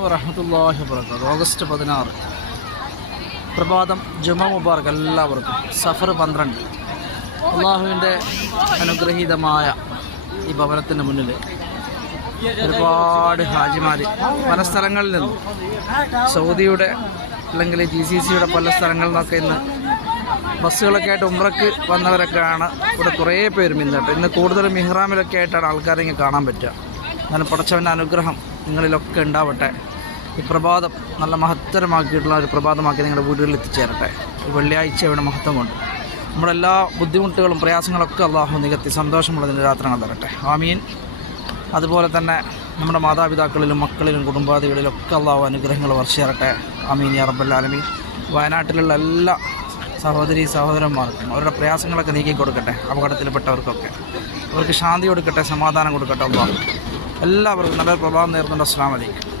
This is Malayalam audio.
വറഹ്മത്തുള്ളാഹി വബറകാതുഹു. ഓഗസ്റ്റ് 16 പ്രഭാതം, ജുമാ മുബാറക് എല്ലാവർക്കും. സഫർ 12. അള്ളാഹുവിൻ്റെ അനുഗ്രഹീതമായ ഈ ഭവനത്തിൻ്റെ മുന്നിൽ ഒരുപാട് ഹാജിമാർ പല സ്ഥലങ്ങളിൽ നിന്നും, സൗദിയുടെ അല്ലെങ്കിൽ GCCയുടെ പല സ്ഥലങ്ങളിൽ നിന്നൊക്കെ ഇന്ന് ബസ്സുകളൊക്കെ ആയിട്ട് ഉംറയ്ക്ക് വന്നവരൊക്കെയാണ് ഇവിടെ കുറേ പേരും ഇന്ന് കൂടുതലും മിഹ്റാമിലൊക്കെ ആയിട്ടാണ് ആൾക്കാരെ ഇങ്ങനെ കാണാൻ പറ്റുക. എന്നാലും പടച്ചവൻ്റെ അനുഗ്രഹം നിങ്ങളിലൊക്കെ ഉണ്ടാവട്ടെ. ഈ പ്രഭാതം നല്ല മഹത്തരമാക്കിയിട്ടുള്ള ഒരു പ്രഭാതമാക്കി നിങ്ങളുടെ വീടുകളിൽ എത്തിച്ചേരട്ടെ. ഈ വെള്ളിയാഴ്ചയുടെ മഹത്വം കൊണ്ട് നമ്മുടെ എല്ലാ ബുദ്ധിമുട്ടുകളും പ്രയാസങ്ങളൊക്കെ അള്ളാഹു നികത്തി സന്തോഷമുള്ള ദിനരാത്രങ്ങൾ തരട്ടെ. ആമീൻ. അതുപോലെ തന്നെ നമ്മുടെ മാതാപിതാക്കളിലും മക്കളിലും കുടുംബാദികളിലൊക്കെ അള്ളാഹു അനുഗ്രഹങ്ങൾ വർഷിച്ചേരട്ടെ. ആമീൻ യാ റബ്ബൽ ആലമീൻ. വയനാട്ടിലുള്ള എല്ലാ സഹോദരി സഹോദരന്മാർക്കും അവരുടെ പ്രയാസങ്ങളൊക്കെ നീക്കി കൊടുക്കട്ടെ. അപകടത്തിൽപ്പെട്ടവർക്കൊക്കെ അവർക്ക് ശാന്തി കൊടുക്കട്ടെ, സമാധാനം കൊടുക്കട്ടെ. അള്ളാഹു എല്ലാവർക്കും നല്ലൊരു പ്രഭാതം നേർന്നുണ്ട്. അസ്സലാമു അലൈക്കും.